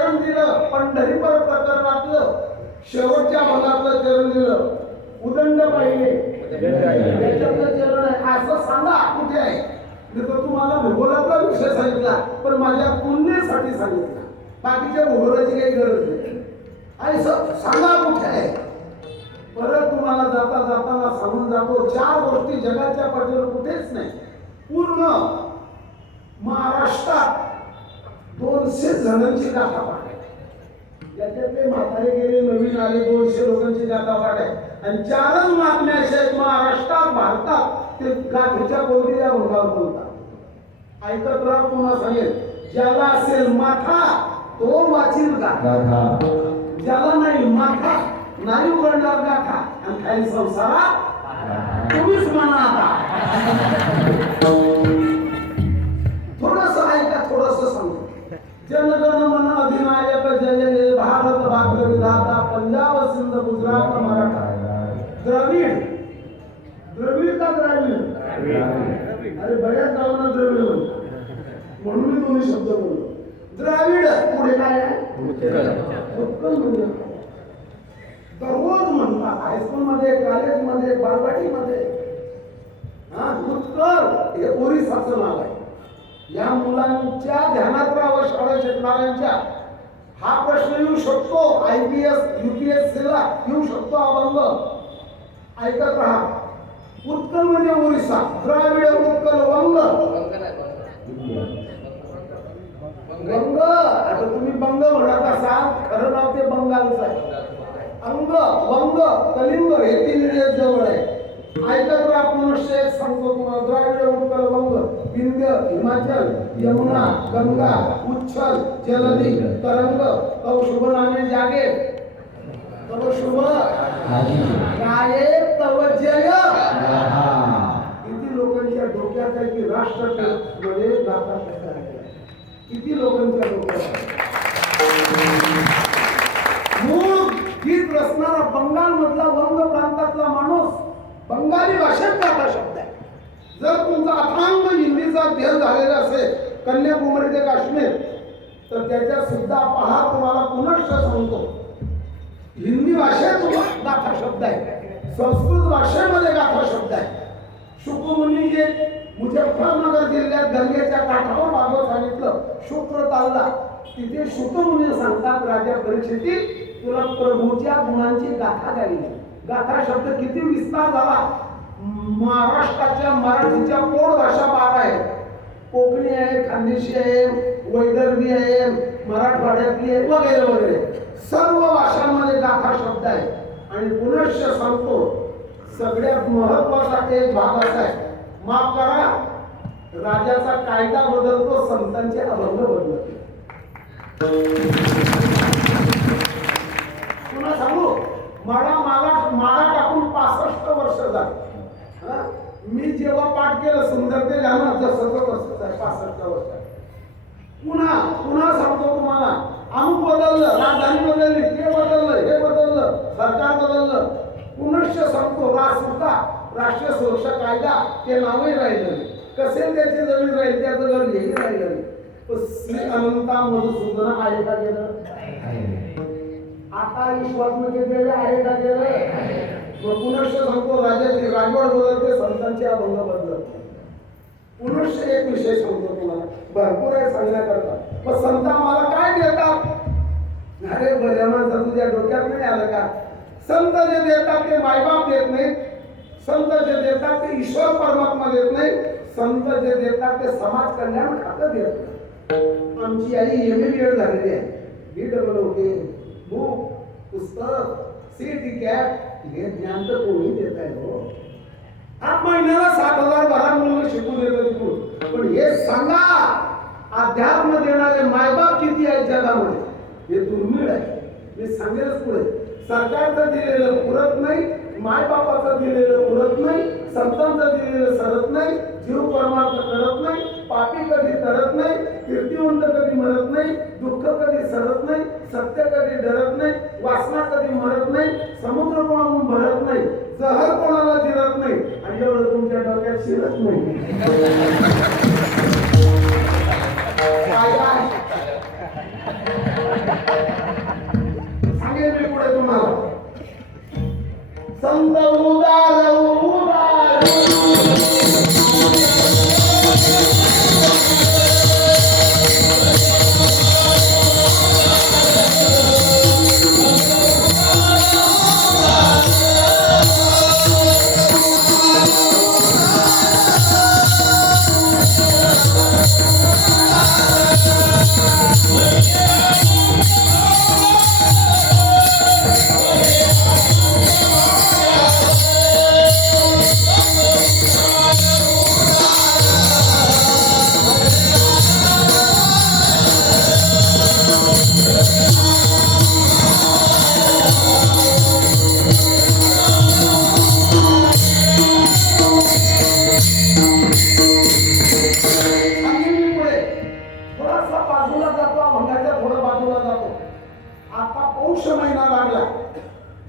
पंढरीपर प्रकरणातलं शेवटच्या भागातलं चरण दिलं उदंड पाहिले त्याच्यातलं चरण आहे असं सांगा कुठे आहे मी तर तुम्हाला भूगोलातला विषय सांगितला पण माझ्या पुण्यासाठी सांगितला बाकीच्या भूगोलाची काही गरज नाही. आणि स- सांगा कुठे आहे? परत तुम्हाला जाता जाताना सांगून जातो चार गोष्टी जगाच्या पाठीवर कुठेच नाही. पूर्ण महाराष्ट्रात दोनशे जणांची गाथा पाठ आहे. त्याच्यातले म्हातारे गेले नवीन आले दोनशे लोकांची गाथा पाठ आहे. आणि चारच मागण्या अशा आहेत महाराष्ट्रात भारतात ते गाठीच्या कोणत्या भोगावर बोलतात. ऐकत राहा पुन्हा सांगेल ज्याला असेल माथा तो वाचील गाथा ज्याला नाही उघडणार गाथा आणि काही संसारात तुम्हीच म्हणा आता. थोडस ऐका थोडस सांगतो जनगण मन अधिनायक जय भारत भाग्य विधाता पंजाब सिंध गुजरात मराठा. द्रविड. द्रविड का द्राविड? अरे बऱ्याच गावांना द्रविड. म्हणून मी दोन्ही शब्द बोललो. द्राविड पुढे काय आहे? उत्कल. म्हणजे काय? दररोज म्हणतात हायस्कूलमध्ये कॉलेजमध्ये बालवाडीमध्ये. हा उत्कल हे ओरिसाचं नाव आहे या मुलांच्या ध्यानात राहावं शाळा शिकणाऱ्यांच्या. हा प्रश्न येऊ शकतो I P S U P S ला येऊ शकतो अभंग ऐकत राहा. उत्कल म्हणजे ओरिसा द्राविड उत्कल वंग. वंग. आता तुम्ही बंग म्हणत असाल खरं नाव ते बंगालचं आहे. अंग वंग कलिंग हे तीन देश जवळ आहे. ऐकत पुरुष एक सांगतो तुम्हाला द्राविड उत्कल वंग विंध्य हिमाचल यमुना गंगा उच्छल जलदी तरंग तव शुभ नामे जागे तव शुभ? गाये तव जय. किती लोकांच्या डोक्यात आहे की राष्ट्रमध्ये किती लोकांच्या डोक्यात आहे? मूळ गीत बंगालमधला वंग प्रांतातला माणूस बंगाली भाषेत गाथा शब्द आहे. जर तुमचा अथांग हिंदीचा ध्येय झालेला असेल कन्याकुमारी ते काश्मीर तर त्याच्यात सुद्धा पहा तुम्हाला पुनश्च सांगतो. हिंदी भाषेत गाथा शब्द आहे. संस्कृत भाषेमध्ये गाथा शब्द आहे. शुक्रमुनी जे मुजफ्फरनगर जिल्ह्यात गंगेच्या काठावर मागं सांगितलं. शुक्र तालला तिथे शुक्रमुनी सांगतात राजा परीक्षेतील तुला प्रभूच्या गुणांची गाथा द्यावी गाथा शब्द किती विस्तार झाला. महाराष्ट्राच्या मराठीच्या पोट भाषा बारा आहेत. कोकणी आहे खानदेशी आहे वैदर्भी आहे मराठवाड्यातली आहे वगैरे वगैरे. सर्व भाषांमध्ये गाथा शब्द आहे आणि पुनश्च सांगतो सगळ्यात महत्त्वाचा एक भाग असा आहे. माफ करा राजाचा कायदा बदलतो संतांचे अभंग बदलतो. पुन्हा सांगू मला मला माळा टाकून पासष्ट वर्ष झाली. मी जेव्हा पाठ केलं सुंदर ते झालं जसं वर्ष आहे पासष्ट वर्ष. पुन्हा पुन्हा सांगतो तुम्हाला अमुक बदललं राजधानी बदलली ते बदललं हे बदललं सरकार बदललं. पुनश्च सांगतो राज सुद्धा राष्ट्रीय सुरक्षा कायदा ते नावही राहिलं नाही. कसे त्याची जमीन राहील त्याचं घर हेही राहिलं नाही. श्री अनंता मधुसूदन आहे का गेलं? आता विश्वास म्हणजे मध्ये गेले आहे का गेलं मग पुनश्च सांगतो राजाची राजवड बदलते संतांचे अभंग बदलत पुनश्च एक विषय सांगतो तुम्हाला. भरपूर आहे सांगण्याकरता. मग संत आम्हाला काय देतात? अरे बऱ्या माणसा तुझ्या डोक्यात नाही आलं का? संत जे देतात ते मायबाप देत नाही संत जे देतात ते ईश्वर परमात्मा देत नाही संत जे देतात ते समाज कल्याण खातं देत नाही आमची I M A B Ed झालेली आहे. बी डबल होते बुक पुस्तक सी टी कॅप हे ज्ञान तर कोणी देत आहे हो आठ महिन्याला सात हजार बारा मुलं शिकून येतं हो तिकडून पण हे सांगा अध्यात्म देणारे मायबाप किती आहेत जगामध्ये? हे दुर्मिळ आहे. मी सांगेलच पुढे. सरकारचं दिलेलं पुरत नाही मायबापाचं दिलेलं पुरत नाही संतांचं दिलेलं सरत नाही जीव परमार्थ करत नाही पापी कधी करत नाही कीर्तिवंत कधी मरत नाही दुःख कधी सरत नाही सत्य कधी डरत नाही वासना कधी मरत नाही समुद्र कोणाहून भरत नाही जर शिरत नाही काय काय सांगेल मी पुढे तुम्हाला. संत उदार उदार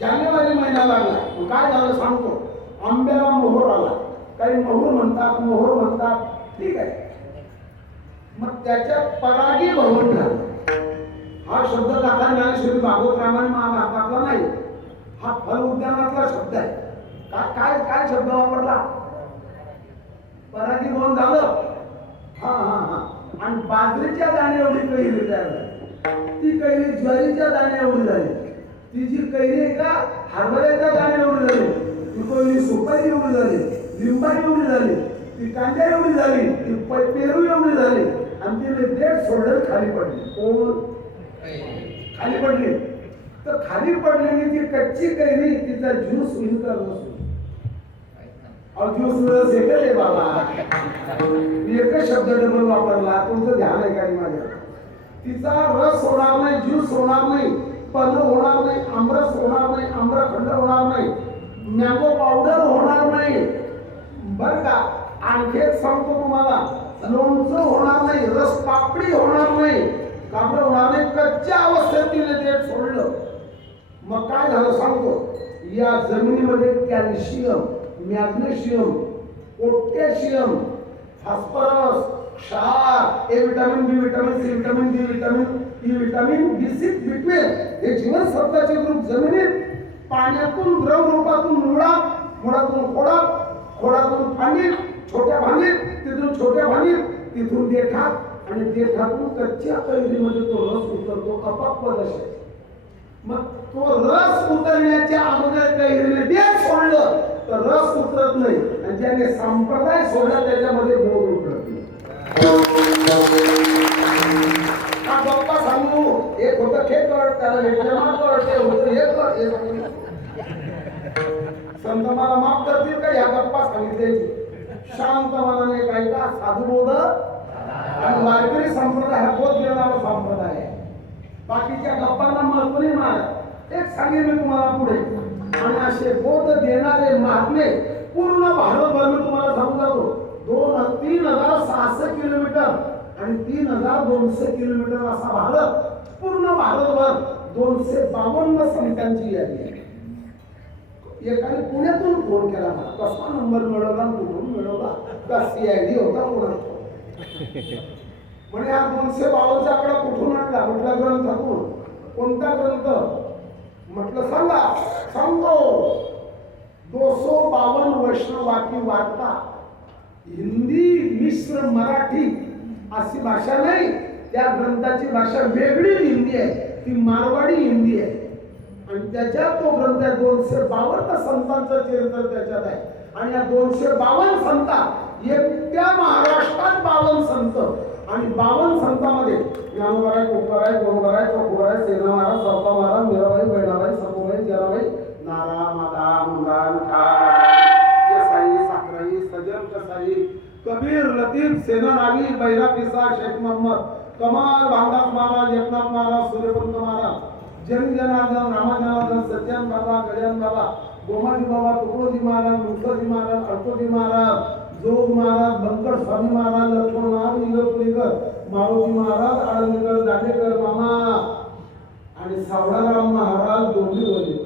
जानेवारी महिना लागला. मग काय झालं सांगतो. आंब्याला मोहर आला. काही मोहर म्हणतात मोहर म्हणतात. ठीक आहे. मग त्याच्या परागी भवन झालं. हा शब्द काका ज्ञानेश्वरी भागवत रामायण महाभारतातला नाही. हा फल उद्यानातला शब्द आहे. का काय काय शब्द वापरला? परागी भवन झालं? हा हा हा. आणि बाजरीच्या दाणे एवढी तयार झाली. ती कैली ज्वारीच्या दाणे एवढी झाली. ती जी कैरी आहे का? हरभऱ्याच्या दाणे एवढी झाली. ती कोणी सुपारी एवढी झाली. लिंबाई एवढी झाली. ती कांद्या एवढी झाली. ती प- पेरू एवढी झाली. आणि तिने देठ सोडलं खाली पडली. कोण? खाली पडली. तर खाली पडलेली ती कच्ची कैरी तिचा ज्यूस होईल का अहो ज्यूस रस हे बाबा. मी एकच शब्द डबल वापरला. तुमचं ध्यान आहे का माझ्या? तिचा रस होणार नाही ज्यूस होणार नाही. पन होणार नाही आमरस होणार नाही आम्रखंड होणार नाही मॅंगो पावडर होणार नाही. बरं का? आणखी एक सांगतो तुम्हाला लोणचं होणार नाही रस पापडी होणार नाही. कापड होणार नाही कच्च्या अवस्थेत तिने ते सोडलं. मग काय झालं सांगतो? या जमिनीमध्ये कॅल्शियम मॅग्नेशियम पोटॅशियम फॉस्फरस क्षार A vitamin B vitamin C vitamin D vitamin he vitamin B six B हे जीवनसत्वाचे ग्रुप जमिनीत पाण्यातून द्रव रूपातून मुळातून खोडा खोडातून फांदीत छोट्या भांडीत तिथून छोट्या भांडीत तिथून देठात आणि देठातून कच्च्या कैरीमध्ये तो रस उतरतो अपाप दशेत. मग तो रस उतरण्याच्या अगोदर कैरीने देठ सोडलं तर रस उतरत नाही. आणि ज्याने संप्रदाय सोडला त्याच्यामध्ये बोध उतरत नाही. एक होतं त्याला भेटलं कर ते होतं हे कर हे संत मला माफ करतील का? ह्या गप्पा सांगितले शांत मनाने काही का साधू बोध. आणि वारकरी संप्रदाय हा बोध देणारा संप्रदाय आहे. बाकीच्या गप्पांना महत्त्व नाही मार एक सांगेन मी तुम्हाला पुढे. आणि असे बोध देणारे महात्मे पूर्ण भारतभर मी तुम्हाला सांगू जातो दोन तीन हजार सहाशे किलोमीटर आणि तीन हजार दोनशे किलोमीटर असा भारत पूर्ण भारतभर दोनशे बावन्न संतांची यादी आहे. एकाने पुण्यातून फोन केला मला. कसा नंबर मिळवला कुठून मिळवला? कस यादी होता कोणाचा म्हणे हा दोनशे बावनचा आकडा कुठून आणला? म्हटलं ग्रंथातून कोणता ग्रंथ? म्हटलं सांगा सांगतो. दोसो बावन वैष्णवाची वार्ता. हिंदी मिश्र मराठी अशी भाषा नाही. त्या ग्रंथाची भाषा वेगळी हिंदी आहे. ती मारवाडी हिंदी आहे. आणि त्याच्यात तो ग्रंथ आहे दोनशे बावन्न संतांचं चरित्र त्याच्यात आहे. आणि या दोनशे बावन्न संतात एकट्या महाराष्ट्रात बावन्न संत. आणि बावन्न संतामध्ये ज्ञानोबराय कोकराय कोकर आहे सेना महाराज सौता महाराज मीराबाई बहिणाबाई सखोबाई जराबाई नारा मादा मुंगा येसाई साखराई सजन कसाई कबीर लतीफ सेना नागी बैरा पिसा शेख मोहम्मद कमाल भांडास महाराज एकनाथ महाराज सूर्यपंत महाराज जन जनार्दन रामाजनार्दन सत्यान बाबा गजान बाबा गोमाजी बाबा तुकडोजी महाराज मुखोजी महाराज अडकोजी महाराज जोग महाराज बंकट स्वामी महाराज लक्ष्मण महाराज इगतपुरीकर मारुती महाराज आळंदीकर दांडेकर मामा आणि सावळाराम महाराज डोंबिवलीकर.